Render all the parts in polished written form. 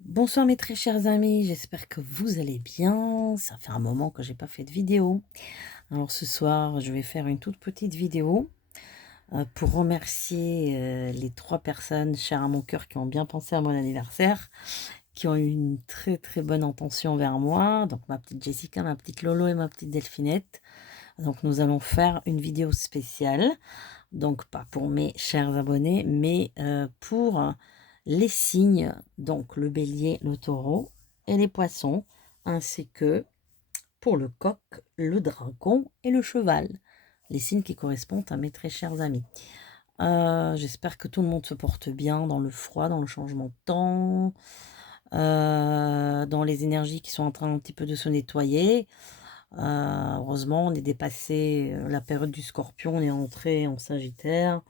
Bonsoir mes très chers amis, j'espère que vous allez bien. Ça fait un moment que j'ai pas fait de vidéo. Alors ce soir, je vais faire une toute petite vidéo pour remercier les 3 personnes chères à mon cœur qui ont bien pensé à mon anniversaire, qui ont eu une très très bonne intention envers moi. Donc ma petite Jessica, ma petite Lolo et ma petite Delphinette. Donc nous allons faire une vidéo spéciale. Donc pas pour mes chers abonnés, mais pour les signes, donc le bélier, le taureau et les poissons, ainsi que pour le coq, le dragon et le cheval. Les signes qui correspondent à mes très chers amis. J'espère que tout le monde se porte bien dans le froid, dans le changement de temps, dans les énergies qui sont en train un petit peu de se nettoyer. Heureusement, on est dépassé la période du scorpion, on est entré en sagittaire.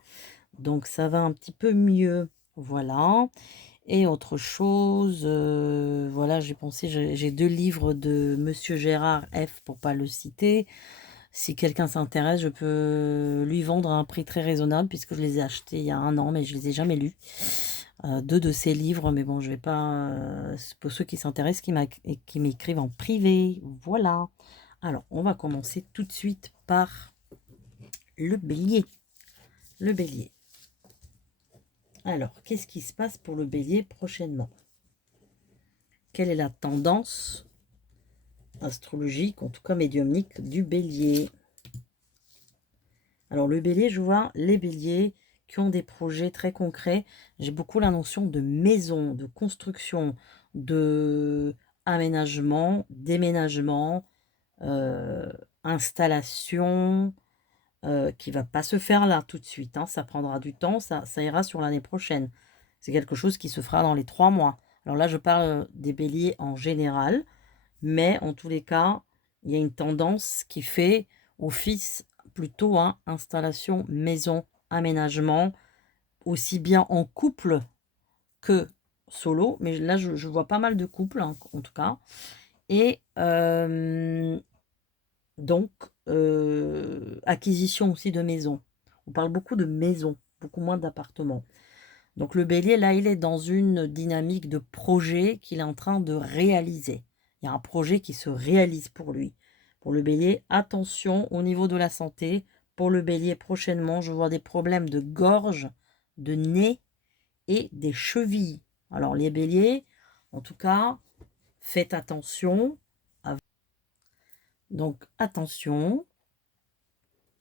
Donc ça va un petit peu mieux, voilà. Et autre chose, voilà, j'ai pensé, j'ai 2 livres de Monsieur Gérard F pour pas le citer. Si quelqu'un s'intéresse, je peux lui vendre à un prix très raisonnable puisque je les ai achetés il y a 1 an, mais je les ai jamais lus. 2 de ces livres, mais bon, je vais pas, c'est pour ceux qui s'intéressent, qui m'écrivent en privé, voilà. Alors, on va commencer tout de suite par le bélier. Le bélier. Alors, qu'est-ce qui se passe pour le bélier prochainement? Quelle est la tendance astrologique, en tout cas médiumnique, du bélier? Alors, le bélier, je vois les béliers qui ont des projets très concrets. J'ai beaucoup la notion de maison, de construction, de aménagement, déménagement, installation, qui va pas se faire là tout de suite, hein. Ça prendra du temps, ça ira sur l'année prochaine. C'est quelque chose qui se fera dans les 3 mois. Alors là, je parle des béliers en général, mais en tous les cas, il y a une tendance qui fait office plutôt à installation, maison, aménagement, aussi bien en couple que solo. Mais là, je vois pas mal de couples, hein, en tout cas. Et donc, acquisition aussi de maisons. On parle beaucoup de maisons, beaucoup moins d'appartements. Donc le bélier, là, il est dans une dynamique de projet qu'il est en train de réaliser. Il y a un projet qui se réalise pour lui. Pour le bélier, attention au niveau de la santé. Pour le bélier, prochainement, je vois des problèmes de gorge, de nez et des chevilles. Alors les béliers, en tout cas, faites attention. Donc attention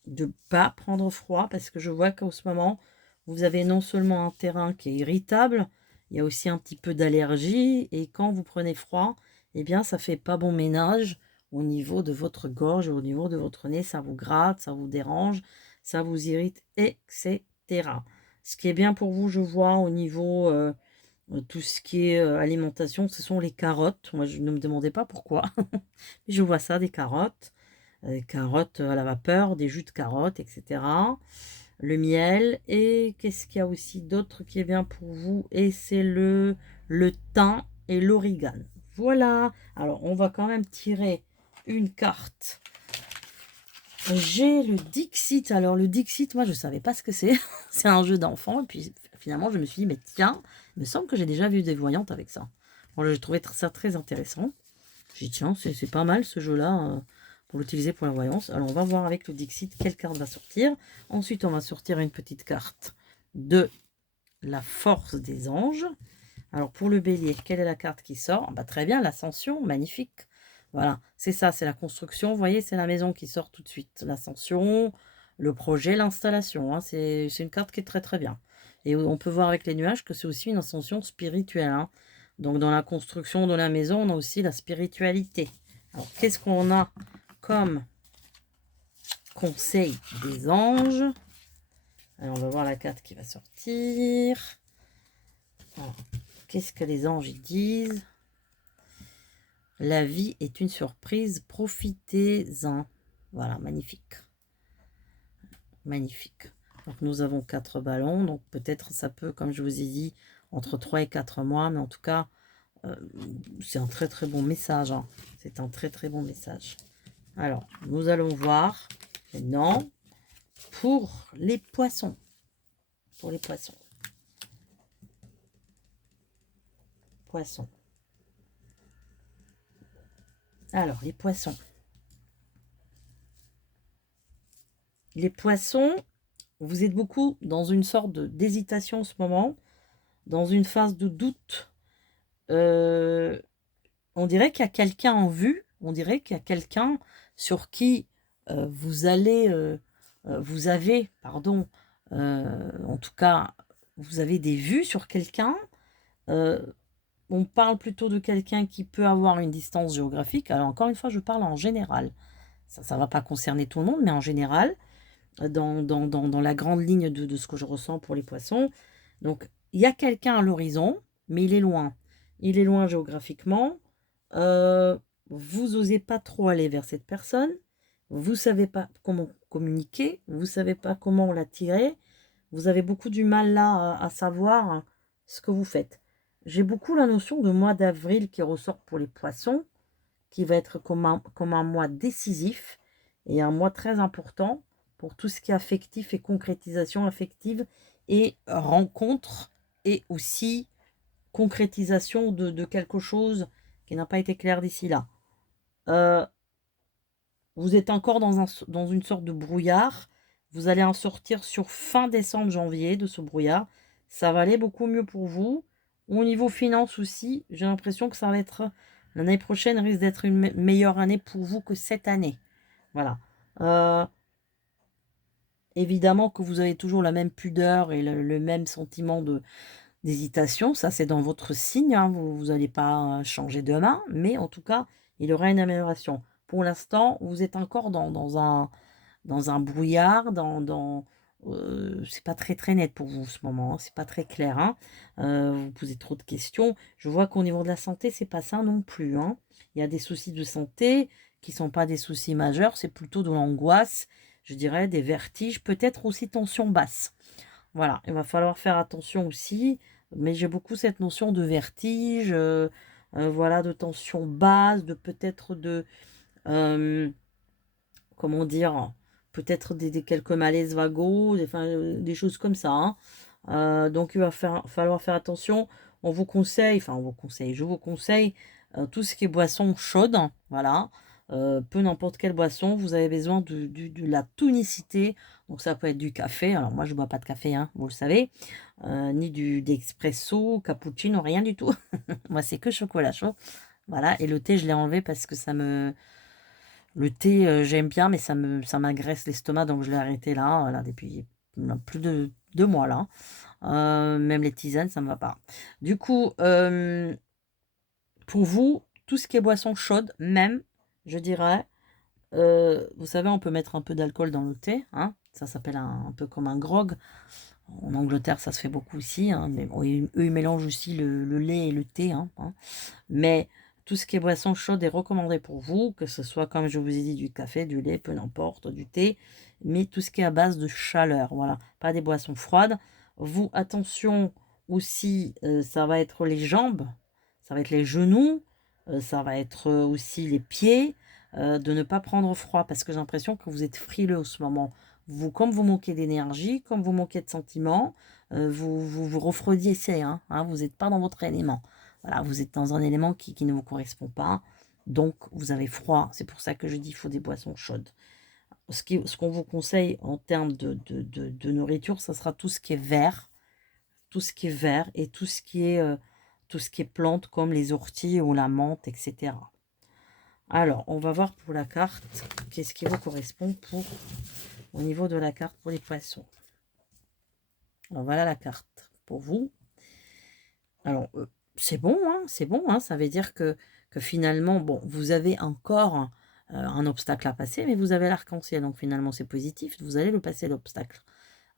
de ne pas prendre froid parce que je vois qu'en ce moment, vous avez non seulement un terrain qui est irritable, il y a aussi un petit peu d'allergie et quand vous prenez froid, eh bien ça fait pas bon ménage au niveau de votre gorge, au niveau de votre nez, ça vous gratte, ça vous dérange, ça vous irrite, etc. Ce qui est bien pour vous, je vois au niveau tout ce qui est alimentation, ce sont les carottes. Moi, je ne me demandais pas pourquoi, mais je vois ça, des carottes. Carottes à la vapeur, des jus de carottes, etc. Le miel. Et qu'est-ce qu'il y a aussi d'autre qui est bien pour vous? Et c'est le thym et l'origan. Voilà. Alors, on va quand même tirer une carte. J'ai le Dixit. Alors, le Dixit, moi, je ne savais pas ce que c'est. C'est un jeu d'enfant. Et puis, finalement, je me suis dit, mais tiens, il me semble que j'ai déjà vu des voyantes avec ça. Bon, j'ai trouvé ça très intéressant. J'ai dit, tiens, c'est pas mal ce jeu-là pour l'utiliser pour la voyance. Alors, on va voir avec le Dixit quelle carte va sortir. Ensuite, on va sortir une petite carte de la force des anges. Alors, pour le bélier, quelle est la carte qui sort? Bah, très bien, l'ascension, magnifique. Voilà, c'est ça, c'est la construction. Vous voyez, c'est la maison qui sort tout de suite. L'ascension, le projet, l'installation. Hein, c'est une carte qui est très très bien. Et on peut voir avec les nuages que c'est aussi une ascension spirituelle. Hein. Donc, dans la construction de la maison, on a aussi la spiritualité. Alors, qu'est-ce qu'on a comme conseil des anges? Alors, on va voir la carte qui va sortir. Qu'est-ce que les anges y disent? La vie est une surprise, profitez-en. Voilà, magnifique. Magnifique. Donc nous avons 4 ballons, donc peut-être ça peut, comme je vous ai dit, entre 3 et 4 mois, mais en tout cas, c'est un très très bon message. Hein. C'est un très très bon message. Alors, nous allons voir maintenant pour les poissons. Pour les poissons. poissons. Alors, les poissons. Les poissons, vous êtes beaucoup dans une sorte d'hésitation en ce moment, dans une phase de doute. On dirait qu'il y a quelqu'un en vue, on dirait qu'il y a quelqu'un sur qui vous avez, pardon, en tout cas, vous avez des vues sur quelqu'un. On parle plutôt de quelqu'un qui peut avoir une distance géographique. Alors encore une fois, je parle en général. Ça ne va pas concerner tout le monde, mais en général, dans la grande ligne de ce que je ressens pour les poissons. Donc, il y a quelqu'un à l'horizon, mais il est loin. Il est loin géographiquement. Vous n'osez pas trop aller vers cette personne. Vous ne savez pas comment communiquer. Vous ne savez pas comment l'attirer. Vous avez beaucoup du mal là à savoir ce que vous faites. J'ai beaucoup la notion de mois d'avril qui ressort pour les poissons, qui va être comme un mois décisif et un mois très important pour tout ce qui est affectif et concrétisation affective et rencontre et aussi concrétisation de quelque chose qui n'a pas été clair d'ici là. Vous êtes encore dans une sorte de brouillard. Vous allez en sortir sur fin décembre, janvier de ce brouillard. Ça va aller beaucoup mieux pour vous. Au niveau finance aussi, j'ai l'impression que ça va être... L'année prochaine risque d'être une meilleure année pour vous que cette année. Voilà. Évidemment que vous avez toujours la même pudeur et le même sentiment d'hésitation. Ça, c'est dans votre signe. Hein. Vous n'allez pas changer demain. Mais en tout cas, il y aura une amélioration. Pour l'instant, vous êtes encore dans un brouillard, c'est pas très net pour vous en ce moment, hein, c'est pas très clair. Hein. Vous posez trop de questions. Je vois qu'au niveau de la santé, c'est pas ça non plus. Hein. Il y a des soucis de santé qui sont pas des soucis majeurs, c'est plutôt de l'angoisse, je dirais, des vertiges, peut-être aussi tension basse. Voilà, il va falloir faire attention aussi, mais j'ai beaucoup cette notion de vertige, voilà, de tension basse, de peut-être comment dire, peut-être des quelques malaises vagos, des choses comme ça. Hein. Donc il va falloir faire attention. On vous conseille, je vous conseille tout ce qui est boisson chaude, voilà. Peu n'importe quelle boisson, vous avez besoin de la tonicité. Donc ça peut être du café. Alors moi je ne bois pas de café, hein, vous le savez. Ni d'expresso, cappuccino, rien du tout. Moi c'est que chocolat chaud. Voilà, et le thé je l'ai enlevé parce que le thé, j'aime bien, mais ça m'agresse l'estomac, donc je l'ai arrêté là depuis plus de 2 mois là. Même les tisanes, ça ne me va pas. Du coup, pour vous, tout ce qui est boisson chaude, même, je dirais, vous savez, on peut mettre un peu d'alcool dans le thé, hein, ça s'appelle un peu comme un grog. En Angleterre, ça se fait beaucoup aussi, hein, mais bon, eux, ils mélangent aussi le lait et le thé, hein. Mais tout ce qui est boisson chaude est recommandé pour vous, que ce soit, comme je vous ai dit, du café, du lait, peu n'importe, du thé, mais tout ce qui est à base de chaleur, voilà, pas des boissons froides. Vous, attention aussi, ça va être les jambes, ça va être les genoux, ça va être aussi les pieds, de ne pas prendre froid, parce que j'ai l'impression que vous êtes frileux en ce moment. Comme vous manquez d'énergie, comme vous manquez de sentiments, vous refroidissez, hein, vous n'êtes pas dans votre élément. Voilà, vous êtes dans un élément qui ne vous correspond pas, donc vous avez froid. C'est pour ça que je dis qu'il faut des boissons chaudes. Ce qu'on vous conseille en termes de nourriture, ça sera tout ce qui est vert, tout ce qui est vert et tout ce qui est plantes comme les orties ou la menthe, etc. Alors, on va voir pour la carte, qu'est-ce qui vous correspond au niveau de la carte pour les poissons. Alors, voilà la carte pour vous. Alors, c'est bon, hein, ça veut dire que finalement, bon, vous avez encore un obstacle à passer, mais vous avez l'arc-en-ciel, donc finalement c'est positif, vous allez le passer l'obstacle.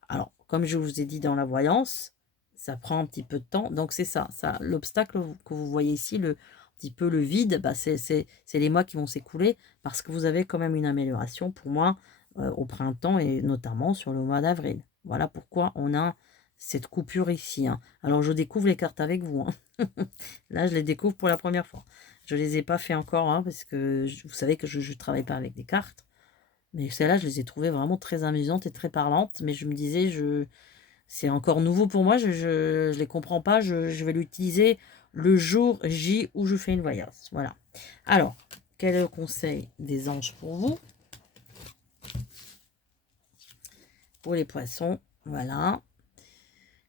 Alors, comme je vous ai dit dans la voyance, ça prend un petit peu de temps, donc c'est ça l'obstacle que vous voyez ici, petit peu le vide, bah, c'est les mois qui vont s'écouler, parce que vous avez quand même une amélioration pour moi au printemps, et notamment sur le mois d'avril. Voilà pourquoi on a cette coupure ici. Hein. Alors, je découvre les cartes avec vous. Hein. Là, je les découvre pour la première fois. Je ne les ai pas fait encore, hein, parce que vous savez que je ne travaille pas avec des cartes. Mais celles-là, je les ai trouvées vraiment très amusantes et très parlantes. Mais je me disais, c'est encore nouveau pour moi, je ne les comprends pas. Je vais l'utiliser le jour J où je fais une voyance. Voilà. Alors, quel est le conseil des anges pour vous? Pour les poissons, voilà.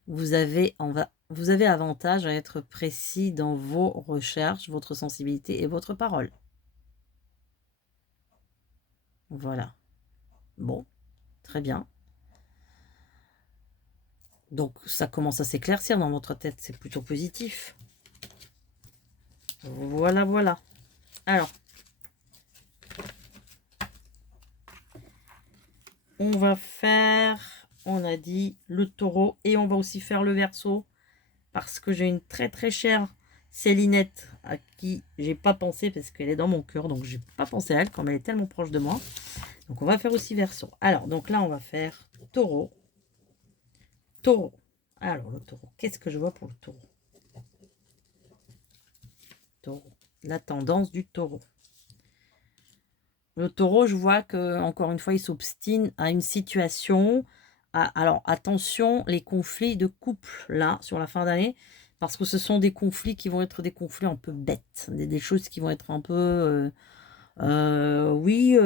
Vous avez avantage à être précis dans vos recherches, votre sensibilité et votre parole. Voilà. Bon, très bien. Donc, ça commence à s'éclaircir dans votre tête. C'est plutôt positif. Voilà, voilà. Alors, on va faire, on a dit, le taureau. Et on va aussi faire le verseau. Parce que j'ai une très très chère Célinette à qui j'ai pas pensé parce qu'elle est dans mon cœur. Donc, j'ai pas pensé à elle comme elle est tellement proche de moi. Donc, on va faire aussi verseau. Alors, donc là, on va faire taureau. Taureau. Alors, le taureau. Qu'est-ce que je vois pour le taureau? Taureau. La tendance du taureau. Le taureau, je vois que encore une fois, il s'obstine à une situation. Alors, attention, les conflits de couple, là, sur la fin d'année, parce que ce sont des conflits qui vont être des conflits un peu bêtes, des choses qui vont être un peu... oui,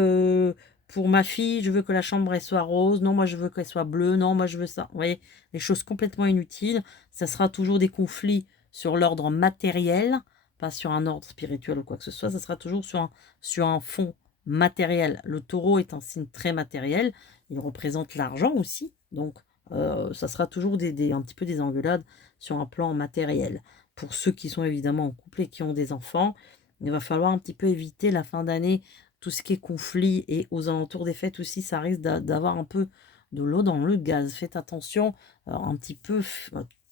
pour ma fille, je veux que la chambre elle soit rose. Non, moi, je veux qu'elle soit bleue. Non, moi, je veux ça. Vous voyez, des choses complètement inutiles. Ça sera toujours des conflits sur l'ordre matériel, pas sur un ordre spirituel ou quoi que ce soit. Ça sera toujours sur un fond matériel. Le taureau est un signe très matériel. Il représente l'argent aussi. Donc, ça sera toujours un petit peu des engueulades sur un plan matériel. Pour ceux qui sont évidemment en couple et qui ont des enfants, il va falloir un petit peu éviter la fin d'année, tout ce qui est conflit et aux alentours des fêtes aussi, ça risque d'avoir un peu de l'eau dans le gaz. Faites attention, un petit peu,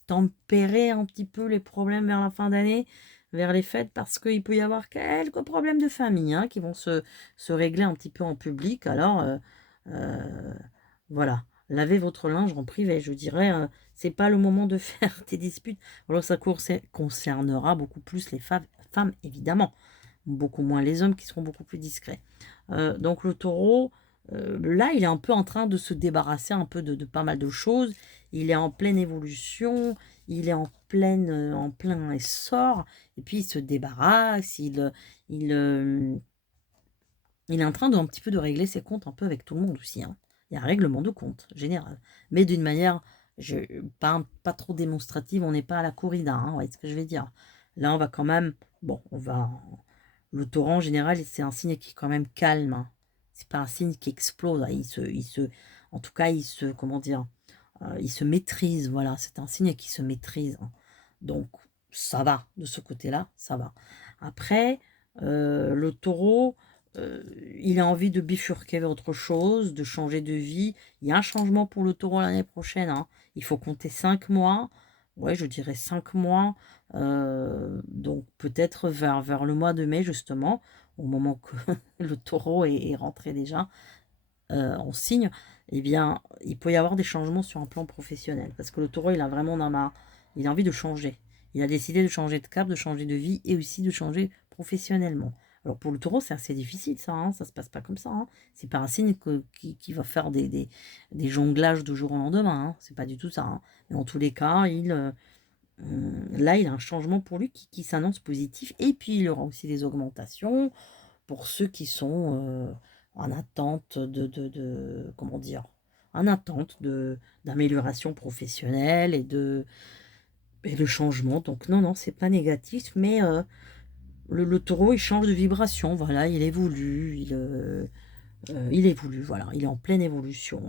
tempérer un petit peu les problèmes vers la fin d'année, vers les fêtes, parce qu'il peut y avoir quelques problèmes de famille qui vont se régler un petit peu en public. Alors, voilà. Lavez votre linge en privé, je dirais. C'est pas le moment de faire des disputes. Alors, ça concernera beaucoup plus les femmes, évidemment. Beaucoup moins les hommes qui seront beaucoup plus discrets. Donc, le taureau, là, il est un peu en train de se débarrasser un peu de pas mal de choses. Il est en pleine évolution. Il est en plein essor. Et puis, il se débarrasse. Il est en train de un petit peu de régler ses comptes un peu avec tout le monde aussi. Il y a un règlement de compte général. Mais d'une manière pas trop démonstrative. On n'est pas à la corrida. Vous voyez ce que je vais dire. Là, on va quand même... Bon, le taureau, en général, c'est un signe qui est quand même calme. C'est pas un signe qui explose. En tout cas, comment dire, il se maîtrise. Voilà, c'est un signe qui se maîtrise. Donc, ça va. De ce côté-là, ça va. Après, le taureau, il a envie de bifurquer vers autre chose, de changer de vie. Il y a un changement pour le taureau l'année prochaine. Il faut compter 5 mois. Ouais, je dirais 5 mois. Donc peut-être vers le mois de mai, justement, au moment que le taureau est rentré déjà en signe, eh bien, il peut y avoir des changements sur un plan professionnel. Parce que le taureau, il a vraiment il a envie de changer. Il a décidé de changer de cap, de changer de vie et aussi de changer professionnellement. Alors pour le taureau, c'est assez difficile ça, ça se passe pas comme ça. C'est pas un signe qui va faire des jonglages de jour au lendemain. C'est pas du tout ça. Mais en tous les cas, là, il a un changement pour lui qui s'annonce positif. Et puis, il y aura aussi des augmentations pour ceux qui sont en attente comment dire, en attente d'amélioration professionnelle et de changement. Donc, non, non, c'est pas négatif, mais le taureau, il change de vibration. Voilà, il évolue, il évolue, voilà, il est en pleine évolution.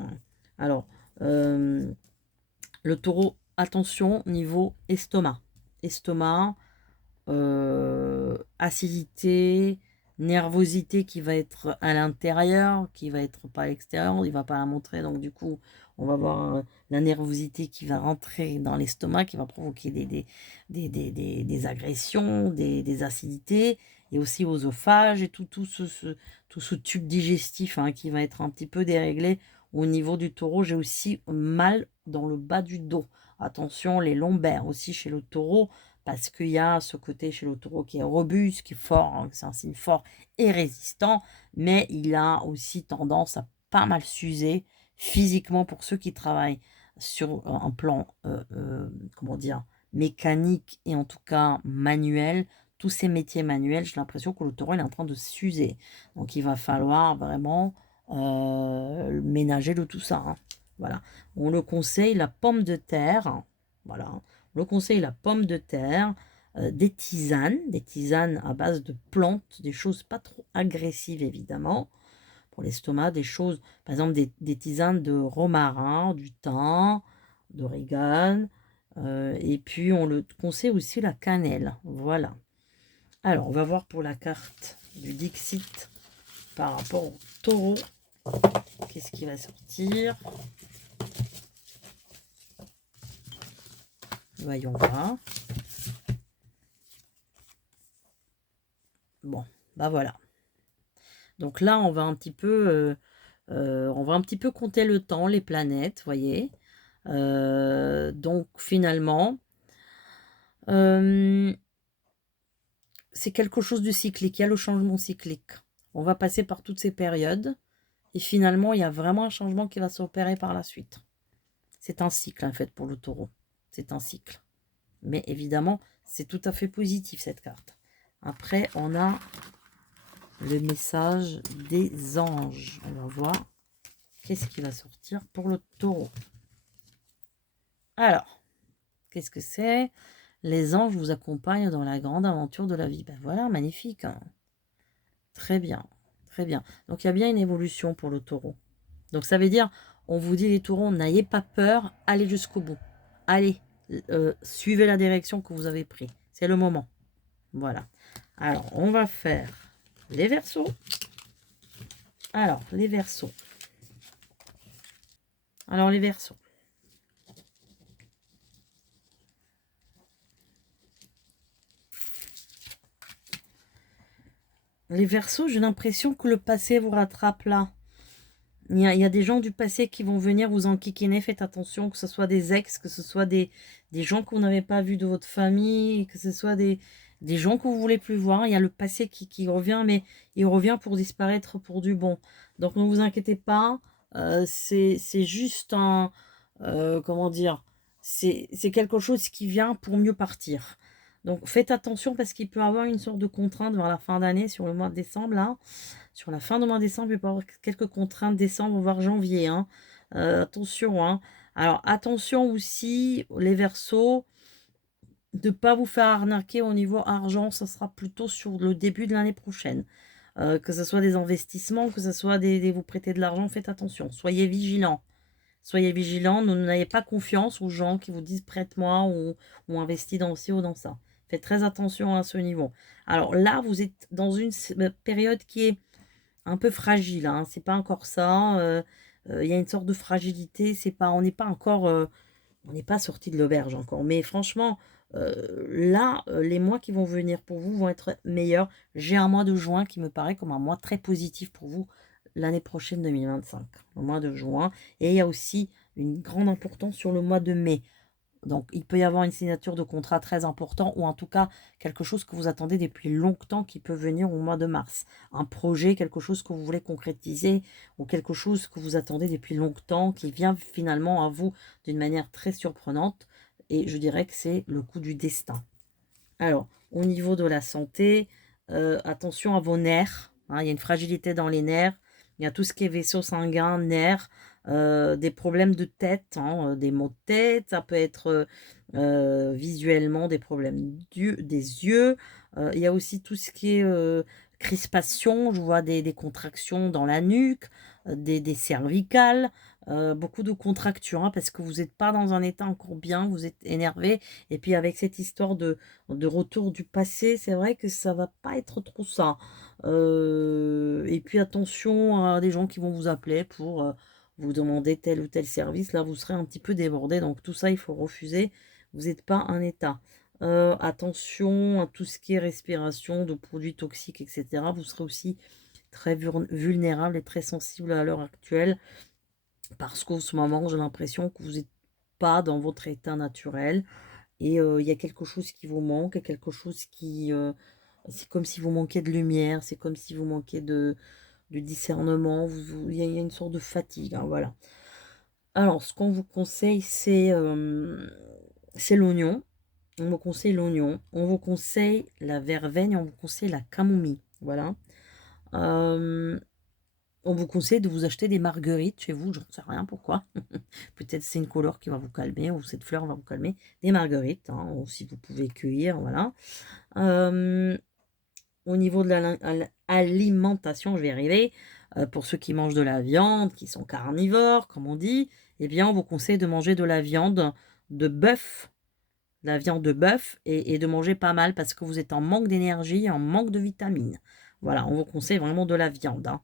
Alors, le taureau, attention, niveau estomac. Estomac, acidité, nervosité qui va être à l'intérieur, qui va être pas à l'extérieur, il va pas la montrer, donc du coup, on va voir la nervosité qui va rentrer dans l'estomac, qui va provoquer des agressions, des acidités, et aussi l'œsophage et tout ce tube digestif qui va être un petit peu déréglé au niveau du taureau. J'ai aussi mal dans le bas du dos. Attention, les lombaires aussi chez le taureau, parce qu'il y a ce côté chez le taureau qui est robuste, qui est fort, c'est un signe fort et résistant, mais il a aussi tendance à pas mal s'user physiquement pour ceux qui travaillent sur un plan, comment dire, mécanique et en tout cas manuel, tous ces métiers manuels, j'ai l'impression que le taureau il est en train de s'user. Donc il va falloir vraiment ménager de tout ça, hein. Voilà. On le conseille la pomme de terre. Voilà. On le conseille la pomme de terre, des tisanes à base de plantes, des choses pas trop agressives évidemment pour l'estomac, des choses, par exemple des tisanes de romarin, du thym, d'origan, et puis on le conseille aussi la cannelle. Voilà. Alors, on va voir pour la carte du Dixit par rapport au taureau. Qu'est-ce qui va sortir? Voyons voir. Bon, bah voilà. Donc là, on va un petit peu compter le temps, les planètes, voyez. Donc finalement, c'est quelque chose de cyclique. Il y a le changement cyclique. On va passer par toutes ces périodes. Et finalement, il y a vraiment un changement qui va s'opérer par la suite. C'est un cycle, en fait, pour le taureau. C'est un cycle. Mais évidemment, c'est tout à fait positif, cette carte. Après, on a le message des anges. On va voir qu'est-ce qui va sortir pour le taureau. Alors, qu'est-ce que c'est? Les anges vous accompagnent dans la grande aventure de la vie. Ben voilà, magnifique, hein. Très bien, très bien. Donc, il y a bien une évolution pour le taureau. Donc, ça veut dire, on vous dit les taureaux, n'ayez pas peur, allez jusqu'au bout. Allez, suivez la direction que vous avez prise. C'est le moment. Voilà. Alors, on va faire les verseaux. Alors, les verseaux. Alors, les verseaux. Les verseaux, j'ai l'impression que le passé vous rattrape là. Il y a des gens du passé qui vont venir vous enquiquiner. Faites attention, que ce soit des ex, que ce soit des gens que vous n'avez pas vus de votre famille, que ce soit des gens que vous voulez plus voir. Il y a le passé qui revient, mais il revient pour disparaître pour du bon. Donc ne vous inquiétez pas. C'est juste un... comment dire? C'est quelque chose qui vient pour mieux partir. Donc faites attention parce qu'il peut y avoir une sorte de contrainte vers la fin d'année sur le mois de décembre là. Sur la fin du mois de décembre, il peut y avoir quelques contraintes décembre, voire janvier, hein. Attention, hein. Alors, attention aussi, les Verseaux, de ne pas vous faire arnaquer au niveau argent. Ça sera plutôt sur le début de l'année prochaine. Que ce soit des investissements, que ce soit vous prêter de l'argent, faites attention. Soyez vigilants. Soyez vigilants. N'ayez pas confiance aux gens qui vous disent prête-moi ou investis dans ci ou dans ça. Faites très attention à ce niveau. Alors là, vous êtes dans une période qui est un peu fragile, hein. C'est pas encore ça. Il y a une sorte de fragilité. C'est pas, on n'est pas encore, on n'est pas sorti de l'auberge encore. Mais franchement, là, les mois qui vont venir pour vous vont être meilleurs. J'ai un mois de juin qui me paraît comme un mois très positif pour vous l'année prochaine 2025, le mois de juin. Et il y a aussi une grande importance sur le mois de mai. Donc, il peut y avoir une signature de contrat très important ou en tout cas quelque chose que vous attendez depuis longtemps qui peut venir au mois de mars. Un projet, quelque chose que vous voulez concrétiser ou quelque chose que vous attendez depuis longtemps qui vient finalement à vous d'une manière très surprenante. Et je dirais que c'est le coup du destin. Alors, au niveau de la santé, attention à vos nerfs, hein. Il y a une fragilité dans les nerfs. Il y a tout ce qui est vaisseau sanguin, nerfs, des problèmes de tête, hein, des maux de tête. Ça peut être visuellement des problèmes des yeux. Il y a aussi tout ce qui est crispation. Je vois des contractions dans la nuque, des cervicales. Beaucoup de contractions, hein, parce que vous n'êtes pas dans un état encore bien, vous êtes énervé. Et puis avec cette histoire de retour du passé, c'est vrai que ça va pas être trop ça. Et puis attention à des gens qui vont vous appeler pour vous demander tel ou tel service. Là, vous serez un petit peu débordé. Donc tout ça, il faut refuser. Vous n'êtes pas un état. Attention à tout ce qui est respiration de produits toxiques, etc. Vous serez aussi très vulnérable et très sensible à l'heure actuelle. Parce qu'en ce moment, j'ai l'impression que vous n'êtes pas dans votre état naturel. Et il y a quelque chose qui vous manque, quelque chose qui... c'est comme si vous manquiez de lumière, c'est comme si vous manquiez de discernement. Il y a une sorte de fatigue, hein, voilà. Alors, ce qu'on vous conseille, c'est l'oignon. On vous conseille l'oignon, on vous conseille la verveine, on vous conseille la camomille. Voilà. On vous conseille de vous acheter des marguerites chez vous, j'en sais rien pourquoi. Peut-être c'est une couleur qui va vous calmer, ou cette fleur va vous calmer. Des marguerites, hein, ou si vous pouvez cueillir, voilà. Au niveau de l'alimentation, je vais y arriver. Pour ceux qui mangent de la viande, qui sont carnivores, comme on dit, eh bien, on vous conseille de manger de la viande de bœuf, la viande de bœuf, et de manger pas mal parce que vous êtes en manque d'énergie, en manque de vitamines. Voilà, on vous conseille vraiment de la viande, hein.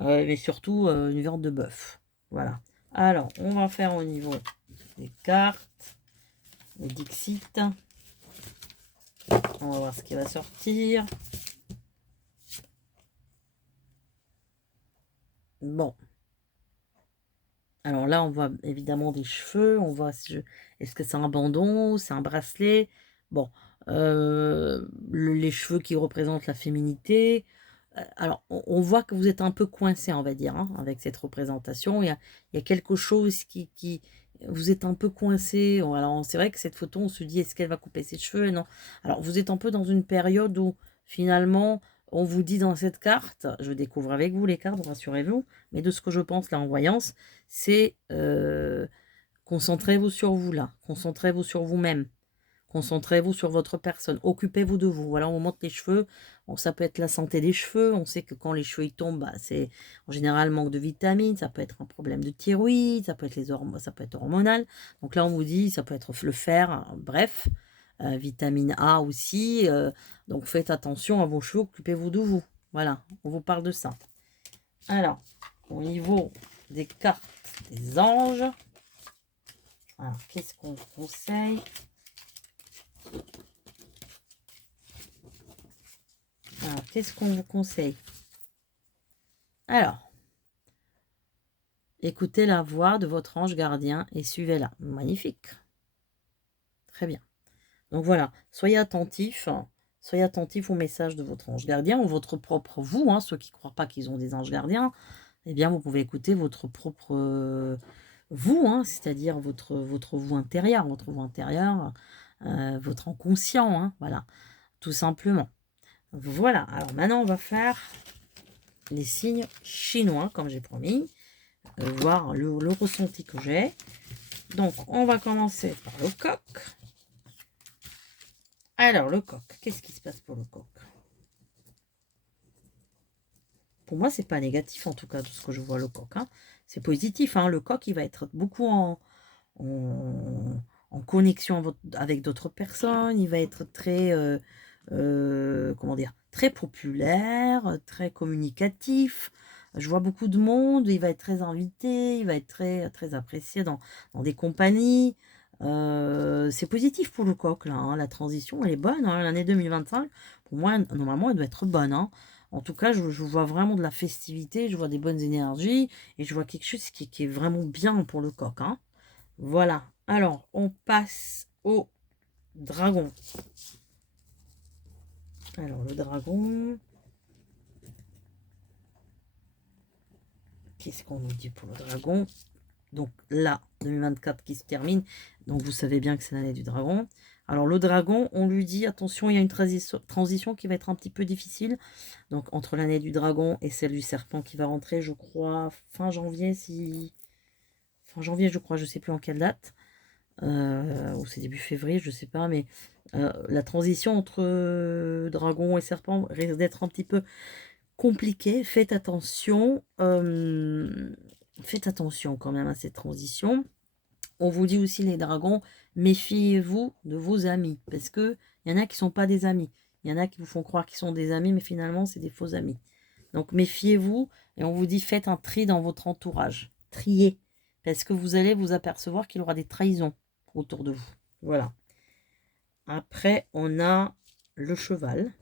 Mais surtout une viande de bœuf. Voilà. Alors, on va faire au niveau des cartes, les Dixit. On va voir ce qui va sortir. Bon. Alors là, on voit évidemment des cheveux. On voit si est-ce que c'est un bandeau, c'est un bracelet. Bon, les cheveux qui représentent la féminité. Alors, on voit que vous êtes un peu coincé, on va dire, hein, avec cette représentation. Il y a quelque chose qui... Vous êtes un peu coincé. Alors, c'est vrai que cette photo, on se dit, est-ce qu'elle va couper ses cheveux? Non. Alors, vous êtes un peu dans une période où, finalement, on vous dit dans cette carte, je découvre avec vous les cartes, rassurez-vous, mais de ce que je pense là en voyance, c'est concentrez-vous sur vous là, concentrez-vous sur vous-même. Concentrez-vous sur votre personne. Occupez-vous de vous. Voilà, on vous montre les cheveux. Bon, ça peut être la santé des cheveux. On sait que quand les cheveux ils tombent, bah, c'est en général manque de vitamines. Ça peut être un problème de thyroïde. Ça peut être les hormones, ça peut être hormonal. Donc là, on vous dit, ça peut être le fer. Bref, vitamine A aussi. Donc faites attention à vos cheveux. Occupez-vous de vous. Voilà, on vous parle de ça. Alors, au niveau des cartes des anges. Alors, qu'est-ce qu'on vous conseille? Alors, qu'est-ce qu'on vous conseille? Alors, écoutez la voix de votre ange gardien et suivez-la. Magnifique. Très bien. Donc voilà, soyez attentifs. Soyez attentifs au message de votre ange gardien ou votre propre vous. Hein, ceux qui ne croient pas qu'ils ont des anges gardiens, eh bien, vous pouvez écouter votre propre vous, hein, c'est-à-dire votre vous intérieur, votre inconscient. Hein, voilà, tout simplement. Voilà, alors maintenant, on va faire les signes chinois, comme j'ai promis. Voir le ressenti que j'ai. Donc, on va commencer par le coq. Alors, le coq, qu'est-ce qui se passe pour le coq? Pour moi, c'est pas négatif, en tout cas, de ce que je vois, le coq. Hein. C'est positif. Hein. Le coq, il va être beaucoup en connexion avec d'autres personnes. Il va être très, comment dire, très populaire, très communicatif. Je vois beaucoup de monde, il va être très invité, il va être très, très apprécié dans des compagnies. C'est positif pour le coq, là. Hein. La transition, elle est bonne. Hein. L'année 2025, pour moi, normalement, elle doit être bonne. Hein. En tout cas, je vois vraiment de la festivité, je vois des bonnes énergies et je vois quelque chose qui est vraiment bien pour le coq. Hein. Voilà. Alors, on passe au dragon. Alors, le dragon... Qu'est-ce qu'on nous dit pour le dragon? Donc là, 2024 qui se termine. Donc vous savez bien que c'est l'année du dragon. Alors le dragon, on lui dit, attention, il y a une transition qui va être un petit peu difficile. Donc entre l'année du dragon et celle du serpent qui va rentrer, je crois, fin janvier, fin janvier, je crois, je ne sais plus en quelle date. Ou c'est début février, je ne sais pas, mais la transition entre dragon et serpent risque d'être un petit peu compliquée. Faites attention. Faites attention quand même à cette transition. On vous dit aussi, les dragons, méfiez-vous de vos amis. Parce que il y en a qui ne sont pas des amis. Il y en a qui vous font croire qu'ils sont des amis, mais finalement, c'est des faux amis. Donc, méfiez-vous. Et on vous dit, faites un tri dans votre entourage. Triez. Parce que vous allez vous apercevoir qu'il y aura des trahisons autour de vous. Voilà. Après, on a le cheval.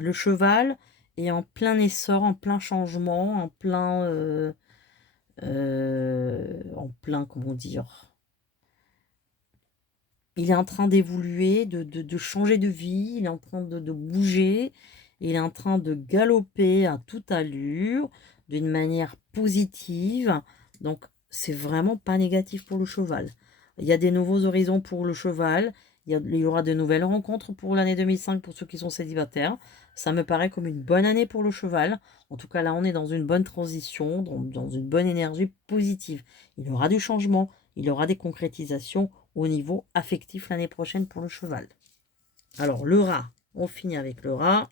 Le cheval est en plein essor, en plein changement, en plein, comment dire, il est en train d'évoluer, de changer de vie, il est en train de bouger, Il est en train de galoper à toute allure, d'une manière positive. Donc, c'est vraiment pas négatif pour le cheval. Il y a des nouveaux horizons pour le cheval. Il y aura de nouvelles rencontres pour l'année 2005 pour ceux qui sont célibataires. Ça me paraît comme une bonne année pour le cheval. En tout cas, là, on est dans une bonne transition, dans une bonne énergie positive. Il y aura du changement, il y aura des concrétisations au niveau affectif l'année prochaine pour le cheval. Alors, le rat, on finit avec le rat.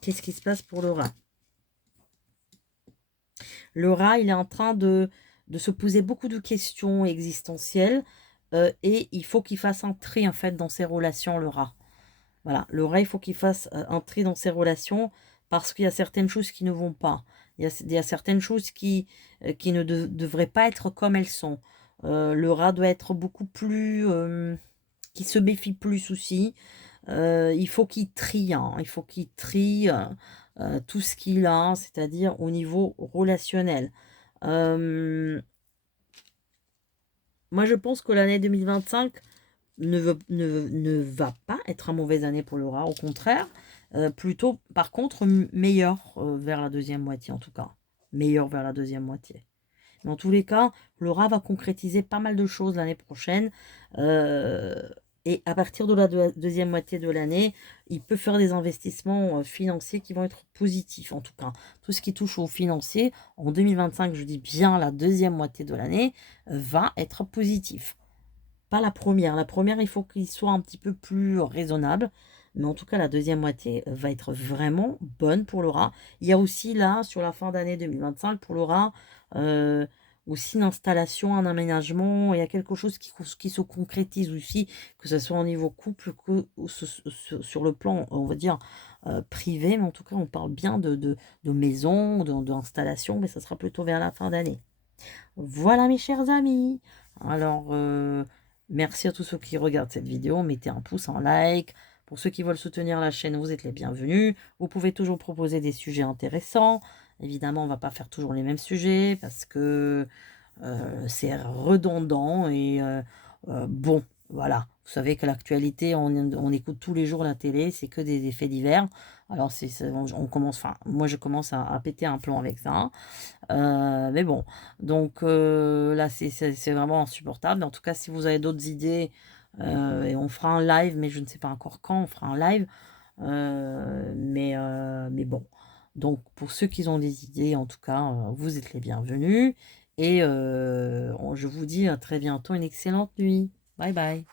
Qu'est-ce qui se passe pour le rat? Le rat, il est en train de se poser beaucoup de questions existentielles et il faut qu'il fasse un tri en fait dans ses relations, le rat. Voilà, le rat, il faut qu'il fasse un tri dans ses relations parce qu'il y a certaines choses qui ne vont pas. Il y a certaines choses qui ne devraient pas être comme elles sont. Le rat doit être beaucoup plus... qui se méfie plus aussi. Il faut qu'il trie, hein. Il faut qu'il trie tout ce qu'il a, c'est-à-dire au niveau relationnel. Moi, je pense que l'année 2025 ne va pas être une mauvaise année pour le rat, au contraire. Plutôt, par contre, meilleur vers la deuxième moitié, en tout cas. Meilleur vers la deuxième moitié. Dans tous les cas, le rat va concrétiser pas mal de choses l'année prochaine. Et à partir de la deuxième moitié de l'année, il peut faire des investissements financiers qui vont être positifs. En tout cas, tout ce qui touche aux financiers, en 2025, je dis bien la deuxième moitié de l'année, va être positif. Pas la première. La première, il faut qu'il soit un petit peu plus raisonnable. Mais en tout cas, la deuxième moitié va être vraiment bonne pour le rat. Il y a aussi là, sur la fin d'année 2025, pour le rat, aussi une installation, un aménagement. Il y a quelque chose qui se concrétise aussi, que ce soit au niveau couple, que sur le plan, on va dire, privé. Mais en tout cas, on parle bien de maison, d'installation, mais ça sera plutôt vers la fin d'année. Voilà mes chers amis. Alors, merci à tous ceux qui regardent cette vidéo. Mettez un pouce en like. Pour ceux qui veulent soutenir la chaîne, vous êtes les bienvenus. Vous pouvez toujours proposer des sujets intéressants. Évidemment, on ne va pas faire toujours les mêmes sujets parce que c'est redondant et bon, voilà. Vous savez que l'actualité, on écoute tous les jours la télé, c'est que des faits divers. Alors, on commence, enfin, moi je commence à péter un plomb avec ça. Mais bon, donc là, c'est vraiment insupportable. Mais en tout cas, si vous avez d'autres idées, et on fera un live, mais je ne sais pas encore quand on fera un live. Mais bon. Donc, pour ceux qui ont des idées, en tout cas, vous êtes les bienvenus. Et je vous dis à très bientôt, une excellente nuit. Bye bye.